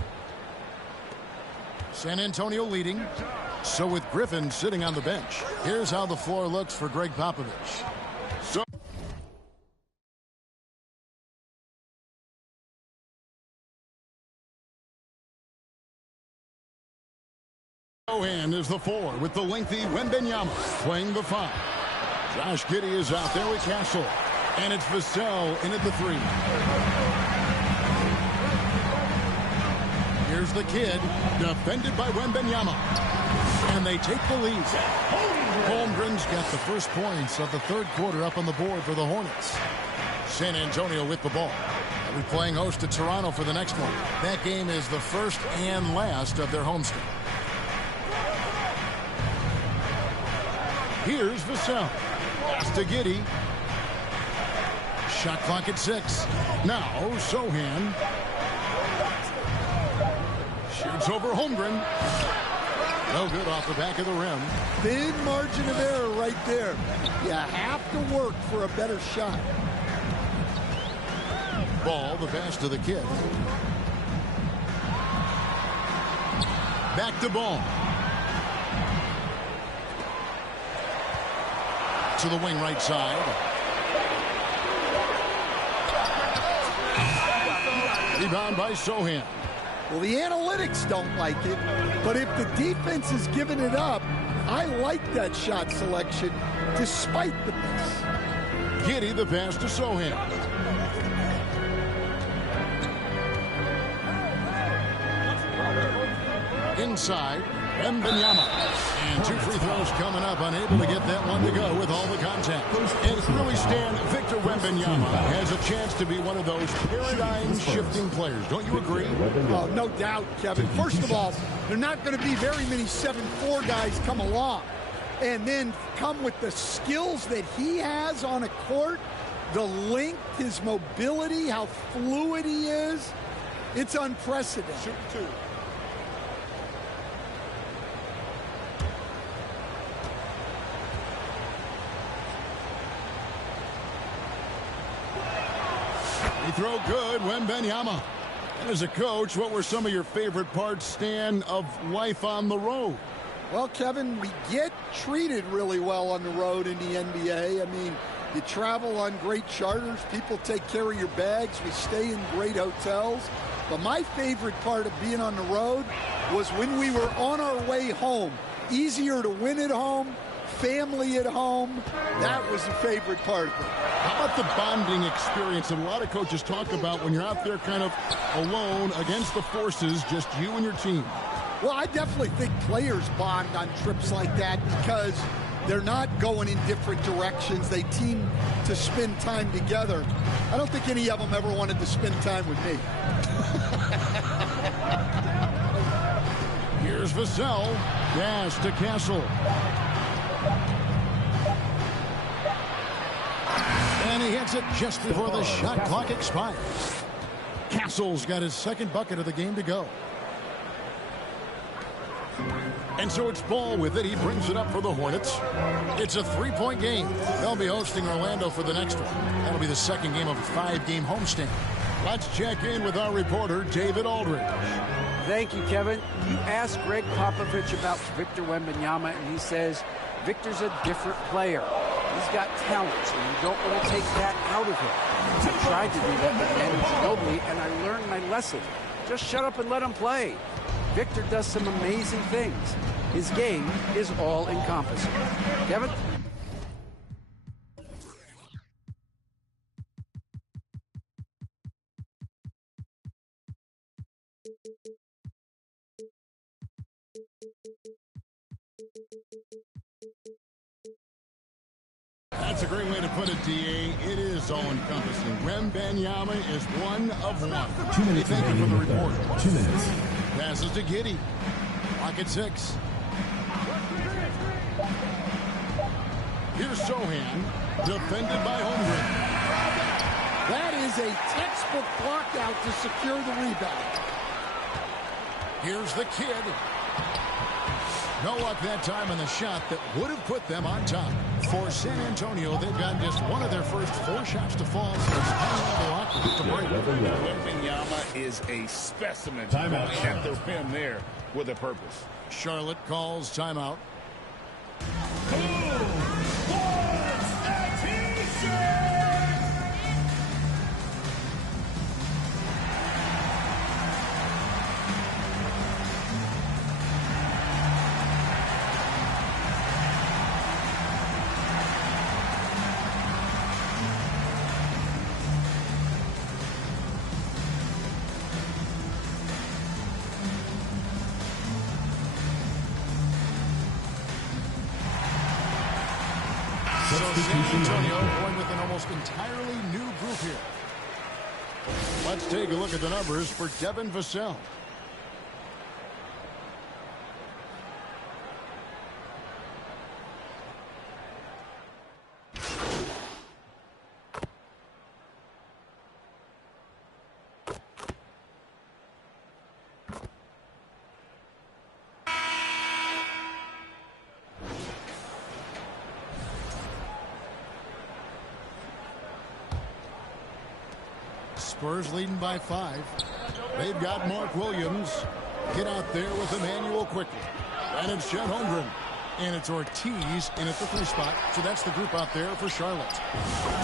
San Antonio leading. So with Griffin sitting on the bench, here's how the floor looks for Greg Popovich. Sohan is the 4 with the lengthy Wembanyama playing the 5. Josh Giddey is out there with Castle. And it's Vassell in at the 3. Here's the kid, defended by Wembanyama. And they take the lead. Holmgren's got the first points of the third quarter up on the board for the Hornets. San Antonio with the ball. They'll be playing host to Toronto for the next one. That game is the first and last of their homestand. Here's Vassell. Pass to Giddey. Shot clock at 6. Now Sohan. Shoots over Holmgren. No good off the back of the rim. Thin margin of error right there. You have to work for a better shot. Ball, the pass to the kid. Back to Ball. To the wing right side. Rebound by Sohan. Well, the analytics don't like it, but if the defense is giving it up, I like that shot selection despite the miss. Giddey the pass to Sohan. Inside, Wembanyama. And 2 free throws coming up, unable to get that one to go with all the contact. And really, Stan, Victor Wembanyama has a chance to be one of those paradigm-shifting players. Don't you agree? Oh, no doubt, Kevin. First of all, there are not going to be very many 7'4" guys come along. And then come with the skills that he has on a court, the length, his mobility, how fluid he is. It's unprecedented. Shoot 2. Throw good, Wembanyama. And as a coach, what were some of your favorite parts, Stan, of life on the road? Well, Kevin, we get treated really well on the road in the NBA. I mean, you travel on great charters. People take care of your bags. We stay in great hotels. But my favorite part of being on the road was when we were on our way home Easier to win at home, family at home. That was the favorite part of it. How about the bonding experience that a lot of coaches talk about when you're out there kind of alone against the forces, just you and your team? Well, I definitely think players bond on trips like that because they're not going in different directions. They team to spend time together. I don't think any of them ever wanted to spend time with me. Here's Vassell. Dash to Castle. And he hits it just before the shot clock expires. Castle's got his second bucket of the game to go. And so it's Ball with it. He brings it up for the Hornets. It's a 3-point game. They'll be hosting Orlando for the next one. That'll be the second game of a 5-game homestand. Let's check in with our reporter, David Aldridge. Thank you, Kevin. You asked Greg Popovich about Victor Wembanyama, and he says Victor's a different player. He's got talent, and you don't want to take that out of him. I tried to do that with Manu Ginobili, and I learned my lesson. Just shut up and let him play. Victor does some amazing things. His game is all-encompassing. Kevin? That's a great way to put it, D.A. It is all-encompassing. Wembanyama is one of one. 2 minutes. Thank you for the report. 2 minutes. Passes to Giddey. Clock at 6. Here's Sohan. Defended by Holmgren. That is a textbook block out to secure the rebound. Here's the kid. No luck that time on the shot that would have put them on top. For San Antonio, they've gotten just one of their first 4 shots to fall. So it's time to break. Wembanyama is a specimen. Going at the rim there with a purpose. Charlotte calls timeout. So San Antonio going with an almost entirely new group here. Let's take a look at the numbers for Devin Vassell. Spurs leading by 5. They've got Mark Williams. Get out there with Emmanuel quickly. And it's Chet Holmgren. And it's Ortiz in at the 3 spot. So that's the group out there for Charlotte.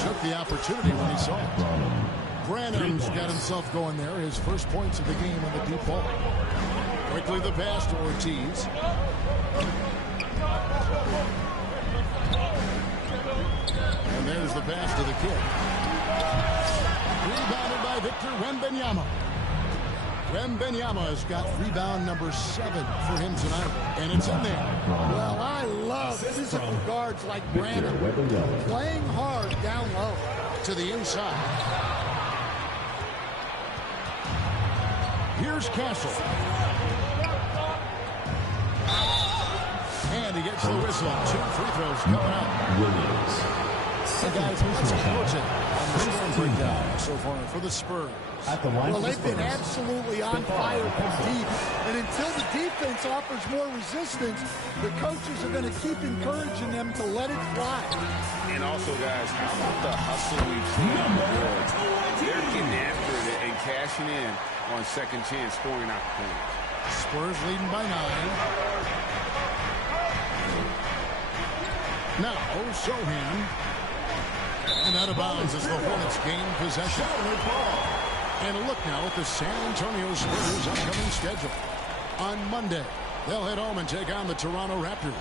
Took the opportunity when he saw it. Branham's got himself going there. His first points of the game on the deep ball. Quickly the pass to Ortiz. And there's the pass to the kid. Rebounded by Victor Wembanyama. Wembanyama has got rebound number 7 for him tonight. And it's in there. Well, I love physical guards like Brandon. Playing hard down low. To the inside. Here's Castle. And he gets the whistle. 2 free throws coming up. Williams. Guys, let's approach it on the scoring breakdown so far for the Spurs. Well, they've been absolutely on fire from deep. And until the defense offers more resistance, the coaches are going to keep encouraging them to let it fly. And also, guys, how about the hustle we've seen on the board? They're getting after it and cashing in on second chance scoring opportunities. Spurs leading by 9. Now, Sohan. And out of bounds as the Hornets gain possession. And a look now at the San Antonio Spurs' upcoming schedule. On Monday, They'll head home and take on the Toronto Raptors.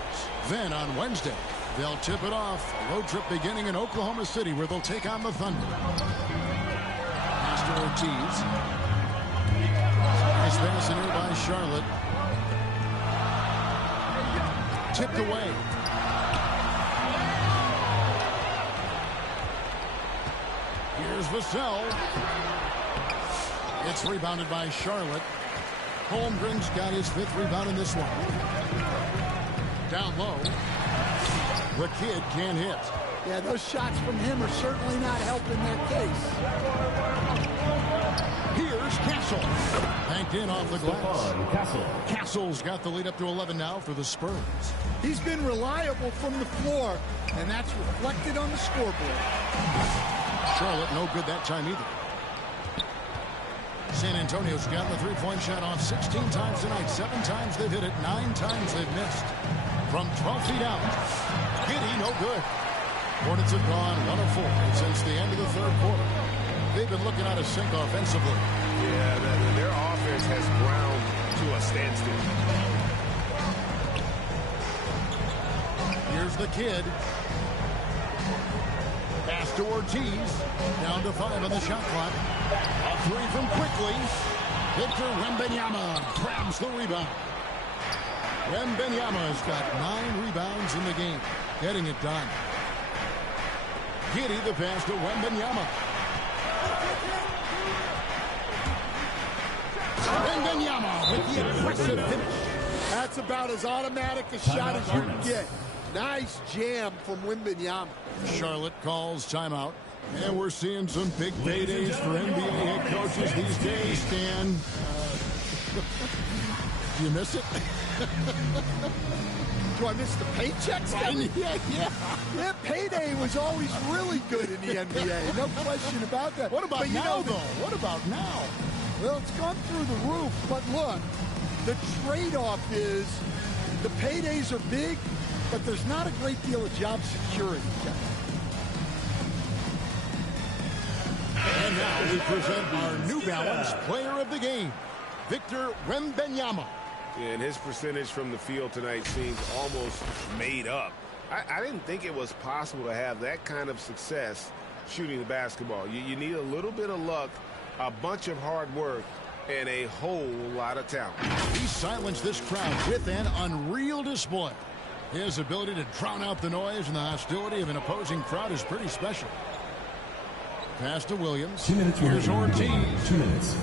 Then on Wednesday, they'll tip it off. A road trip beginning in Oklahoma City where they'll take on the Thunder. Master Ortiz. Nice pass in here by Charlotte. Tipped away. Here's Vassell. It's rebounded by Charlotte. Holmgren's got his 5th rebound in this one. Down low. The kid can't hit. Yeah, those shots from him are certainly not helping their case. Here's Castle. Banked in off the glass. Castle's got the lead up to 11 now for the Spurs. He's been reliable from the floor, and that's reflected on the scoreboard. Charlotte no good that time either. San Antonio's got the three-point shot off 16 times tonight. 7 times they've hit it, 9 times they've missed. From 12 feet out, Giddy no good. Hornets have gone 1 of 4 since the end of the 3rd quarter. They've been looking out of sync offensively. Yeah, their offense has ground to a standstill. Here's the kid. Pass to Ortiz. Down to 5 on the shot clock. A 3 from quickly. Victor Wembanyama grabs the rebound. Wembanyama's got 9 rebounds in the game. Getting it done. Giddy the pass to Wembanyama. Wembanyama with the aggressive finish. That's about as automatic a shot as you can get. Nice jam from Wembanyama. Charlotte calls timeout. And we're seeing some big paydays for NBA head coaches these days, Stan. Do you miss it? Do I miss the paychecks? Yeah, payday was always really good in the NBA. No question about that. What about now, though? What about now? Well, it's gone through the roof. But look, the trade-off is the paydays are big, but there's not a great deal of job security, Kevin. And now we present our New Balance player of the game, Victor Wembanyama. And his percentage from the field tonight seems almost made up. I didn't think it was possible to have that kind of success shooting the basketball. You need a little bit of luck, a bunch of hard work, and a whole lot of talent. He silenced this crowd with an unreal display. His ability to drown out the noise and the hostility of an opposing crowd is pretty special. Pass to Williams. 2 minutes. Here's Ortiz. 2 minutes.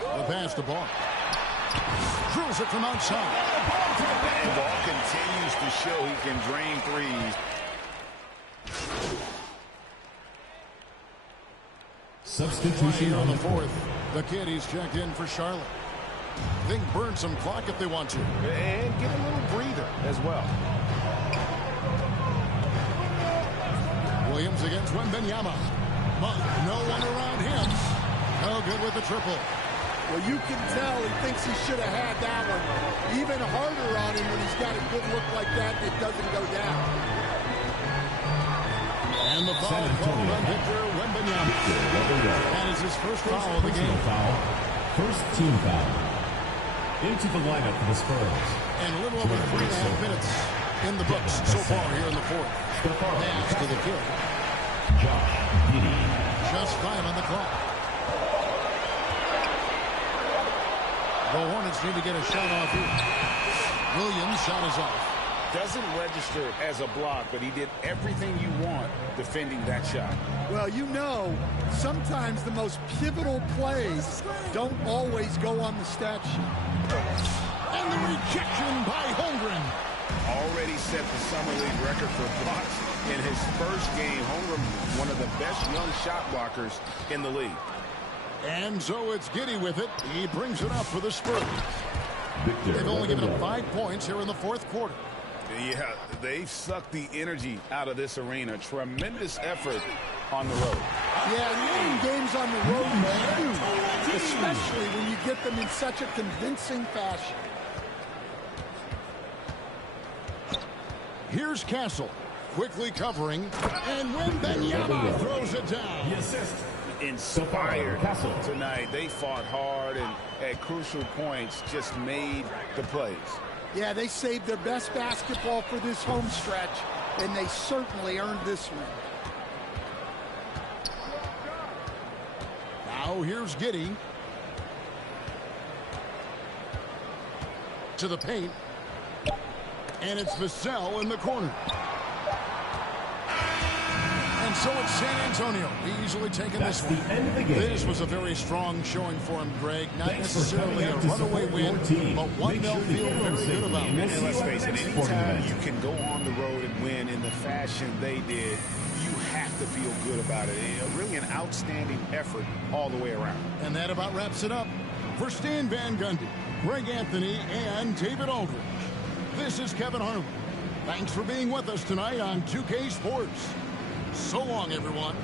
The pass to Ball. Throws it from outside. And Ball continues to show he can drain threes. Substitution on the 4th. The kid, he's checked in for Charlotte. They can burn some clock if they want to. And get a little breather as well. Williams against Wembanyama. But no one around him. No good with the triple. Well, you can tell he thinks he should have had that one. Even harder on him when he's got a good look like that and it doesn't go down. And the foul called on Victor Wembanyama. That is his first foul of the game. Foul. First team foul. Into the lineup for the Spurs. And a little over 3.5 minutes in the books so far here in the 4th. Pass to the kid. Josh Giddy. Just 5 on the clock. The Hornets need to get a shot off here. Williams' shot is off. Doesn't register as a block, but he did everything you want defending that shot. Well, you know, sometimes the most pivotal plays don't always go on the stat sheet. And the rejection by Holmgren. Already set the Summer League record for blocks in his first game. Holmgren, one of the best young shot blockers in the league. And so it's Giddy with it. He brings it up for the Spurs. They've only given up 5 points here in the 4th quarter. Yeah, they've sucked the energy out of this arena. Tremendous effort on the road. Yeah, winning games on the road is huge, especially when you get them in such a convincing fashion. Here's Castle, quickly covering, and Wembanyama throws it down. The assist. inspired tonight. They fought hard and at crucial points just made the plays. Yeah, they saved their best basketball for this home stretch, and they certainly earned this one. Now here's Giddey. To the paint. And it's Vassell in the corner. And so it's San Antonio easily taking this one. This was a very strong showing for him, Greg. Not necessarily a runaway win, but one they'll feel very good about. And let's face it, anytime you can go on the road and win in the fashion they did, you have to feel good about it. Really an outstanding effort all the way around. And that about wraps it up. For Stan Van Gundy, Greg Anthony, and David Aldridge, this is Kevin Harlan. Thanks for being with us tonight on 2K Sports. So long, everyone.